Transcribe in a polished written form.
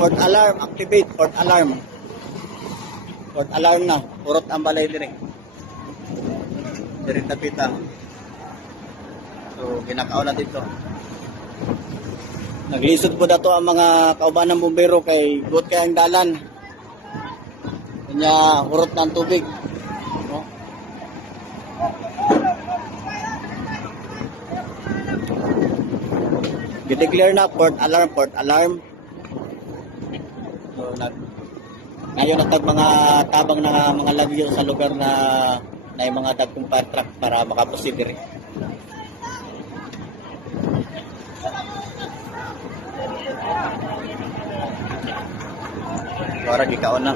Port alarm, activate port alarm. Port alarm na, purot ang balay dire. Dire tapita. So, ginakaw na dito. Naglisod po dato ang mga kauban ng bumbero kay gut kay ang dalan. Kanya hurot ng tubig. No? Gideclare na port alarm, port alarm. So, ngayon natag mga tabang na mga lagyo sa lugar na yung mga dagkong truck para makaproceed. Para gikaon na.